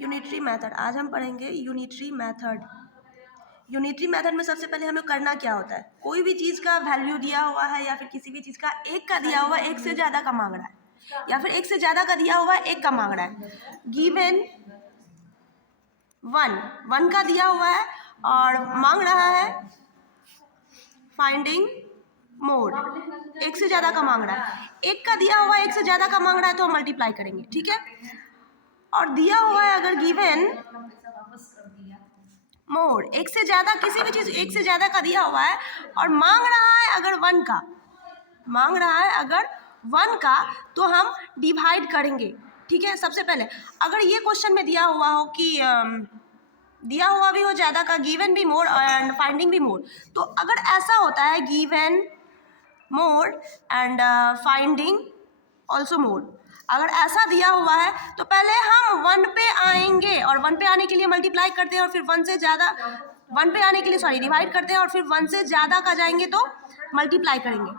Unitary method. आज हम पढ़ेंगे यूनिटरी मेथड। यूनिटरी मेथड में सबसे पहले हमें करना क्या होता है, कोई भी चीज़ का वैल्यू दिया हुआ है या फिर किसी भी चीज़ का एक का दिया हुआ है, एक से ज़्यादा का मांग रहा है, या फिर एक से ज़्यादा का दिया हुआ है, एक का मांग रहा है। गिवन वन का दिया हुआ है और मांग रहा है फाइंडिंग मोर, एक से ज़्यादा का मांग रहा है। एक का दिया हुआ है, एक से ज़्यादा का मांग रहा है तो हम मल्टीप्लाई करेंगे, ठीक है। और दिया हुआ है अगर गिवन मोर, एक से ज़्यादा, किसी भी चीज़ एक से ज़्यादा का दिया हुआ है और मांग रहा है अगर वन का, मांग रहा है अगर वन का, तो हम डिवाइड करेंगे, ठीक है। सबसे पहले अगर ये क्वेश्चन में दिया हुआ हो कि दिया हुआ भी हो ज़्यादा का, गिवन भी मोर एंड फाइंडिंग भी मोर, तो अगर ऐसा होता है given more and finding also more, अगर ऐसा दिया हुआ है तो पहले हम वन पे आएंगे और वन पे आने के लिए मल्टीप्लाई करते हैं और फिर वन से ज़्यादा, वन पे आने के लिए डिवाइड करते हैं और फिर वन से ज़्यादा का जाएंगे तो मल्टीप्लाई करेंगे।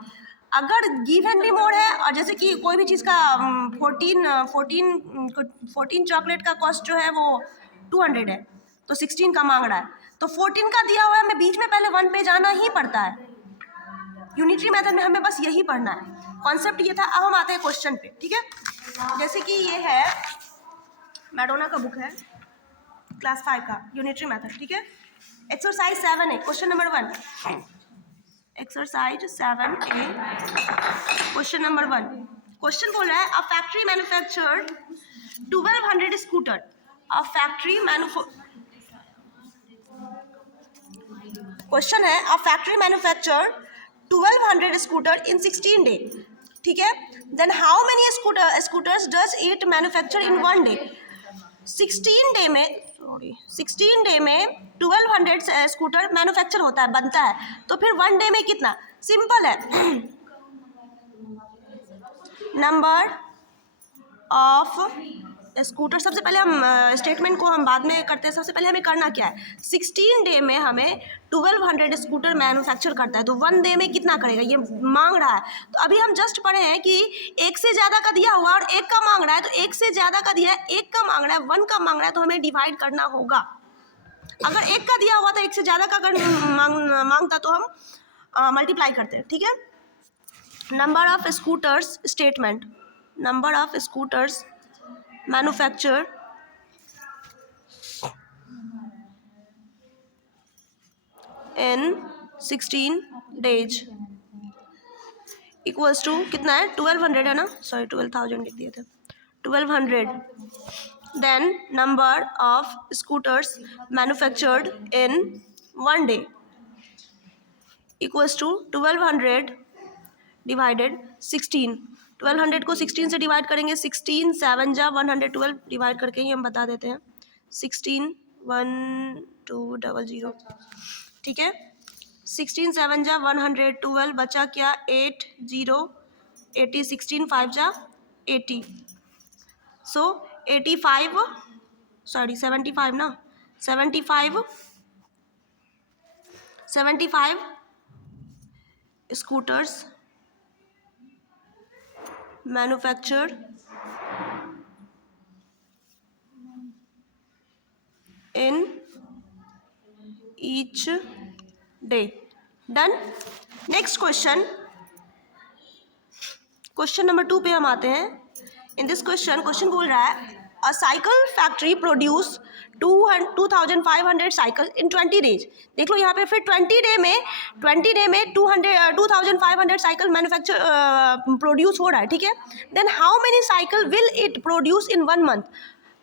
अगर गिवन भी मोर है और जैसे कि कोई भी चीज़ का 14 चॉकलेट का कॉस्ट जो है वो 200 है तो 16 का मांग रहा है, तो 14 का दिया हुआ है, हमें बीच में पहले वन पे जाना ही पड़ता है। यूनिटरी मेथड में हमें बस यही पढ़ना है, कॉन्सेप्ट ये था। अब हम आते हैं क्वेश्चन पे, ठीक है। जैसे कि ये है मैडोना का बुक है क्लास 5 का यूनिटरी मेथड, ठीक है। Exercise 7A question number 1, exercise 7A question number 1। Question बोल रहा है a factory manufactured 1200 scooter, a factory question है a factory manufactured 1200 scooter in 16 day, ठीक है। Then how many scooters does it manufacture in 1 day. 16 day में 1200 scooter manufacture होता है, बनता है, तो फिर 1 डे में कितना। सिंपल है, नंबर ऑफ स्कूटर। सबसे पहले हम स्टेटमेंट को हम बाद में करते हैं, सबसे पहले हमें करना क्या है, 16 डे में हमें 1200 स्कूटर मैन्युफैक्चर करता है, तो 1 डे में कितना करेगा, ये मांग रहा है। तो अभी हम जस्ट पढ़े हैं कि एक से ज़्यादा का दिया हुआ और एक का मांग रहा है, तो एक से ज़्यादा का दिया है, एक का मांग रहा है, 1 का मांग रहा है, तो हमें डिवाइड करना होगा। अगर एक का दिया हुआ था, एक से ज़्यादा का अगर मांगता तो हम मल्टीप्लाई करते हैं, ठीक है। Number of scooters statement, number of scooters manufactured in 16 days equals to कितना है, 1200 है ना, सॉरी 12,000 लिख दिए थे, 1200। Then number of scooters manufactured in 1 day equals to 1200 divided 16। 1200 को 16 से डिवाइड करेंगे, 16 7 जा 112 डिवाइड करके ही हम बता देते हैं, 16 1200, ठीक है। 16 7 जा 112 बचा क्या, 8 0 80, 16 5 जा 80, सो 85 सॉरी 75 ना, 75 scooters manufactured in each day. Done. Next question, question number 2 पे हम आते हैं। इन दिस क्वेश्चन बोल रहा है अ cycle factory produce 2500 cycle in 20 days. देख लो यहाँ पे फिर 20 डे में 2500 साइकिल मैन्युफैक्चर प्रोड्यूस हो रहा है, ठीक है। Then how many cycle will it produce in 1 month,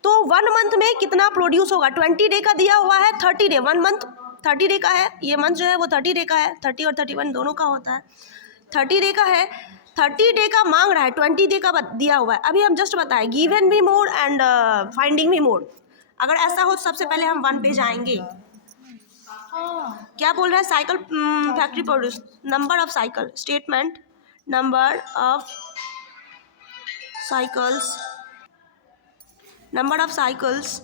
तो 1 मंथ में कितना प्रोड्यूस होगा। 20 डे का दिया हुआ है, 30 डे, 1 मंथ 30 डे का है, ये मंथ जो है वो 30 डे का है, 30 और 31 दोनों का होता है, 30 डे का है, 30 डे का मांग रहा है, 20 डे का दिया हुआ है। अभी हम जस्ट बताएं गिवन भी मोड एंड फाइंडिंग भी मोड। अगर ऐसा हो तो सबसे पहले हम 1 पे जाएंगे। क्या बोल रहा है, cycle factory produce, number of cycle statement, number of cycles, number of cycles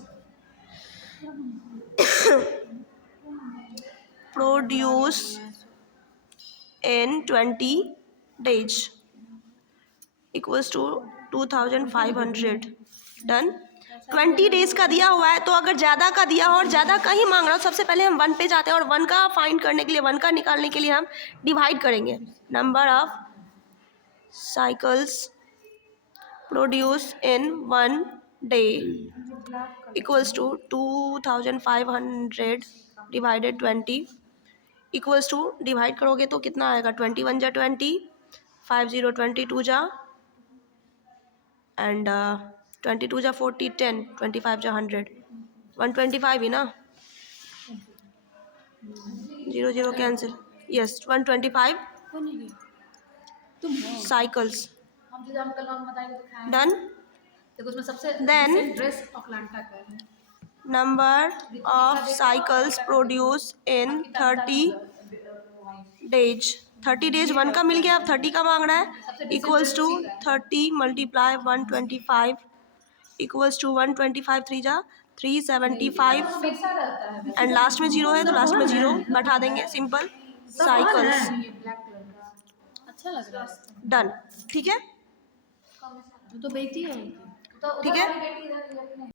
produce in 20 days equals to 2500. Done. 20 days का दिया हुआ है, तो अगर ज़्यादा का दिया हो और ज़्यादा का ही मांग रहा हो, सबसे पहले हम 1 पे जाते हैं और 1 का फाइंड करने के लिए, 1 का निकालने के लिए हम डिवाइड करेंगे। Number of cycles produce in 1 day equals to 2500 divided 20 equals to, divide करोगे तो कितना आएगा, 21 जा 20, 5 0 22 जा एंड 22 जा 40 10, 25 जा 100, 125 ही ना, 0 0 cancel, yes 125 cycles done. Then number of cycles produce in 30 days, 30 days 1 का मिल गया, अब 30 का मांग रहा है, equals to 30 multiply 125 equals to 125 3 जा 375 एंड लास्ट में 0 है तो लास्ट में 0 बैठा देंगे, सिंपल साइकिल्स डन। ठीक है, तो बेटी है ठीक है।